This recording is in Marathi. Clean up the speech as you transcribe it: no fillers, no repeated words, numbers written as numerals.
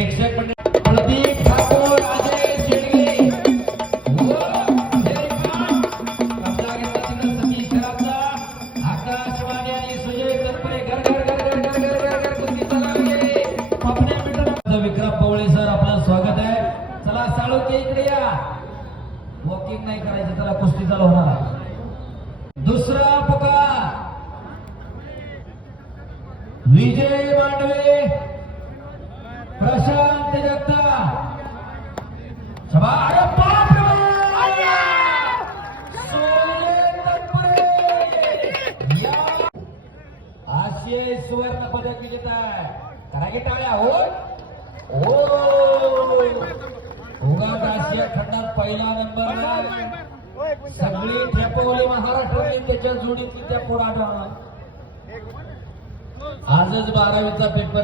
प्रेक्षक मंडळ प्रदीप ठाकूर अजय शेडगे सतीश खराबचा आकाशवाणी आणि सुजय तत्परे घर घर घर घर घर घर घर घर कुस्ती चालवले पपण्या मिटर विक्रम पवळे सर आपलं स्वागत आहे. चला साळुके इकडे या. वॉकिंग नाही करायचं, चला कुस्ती चालू होणार आहे. दुसरा पुकार विजय मांडवे प्रशांत जगताप. आशियाई सुवर्ण पदक घेत आहे. करा की टाळ्या. हो उगाच आशिया खंडात पहिला नंबर. सगळी ठेपवली महाराष्ट्रातली त्याच्या जोडीतली त्या पोराला आजच 12वीचा पेपर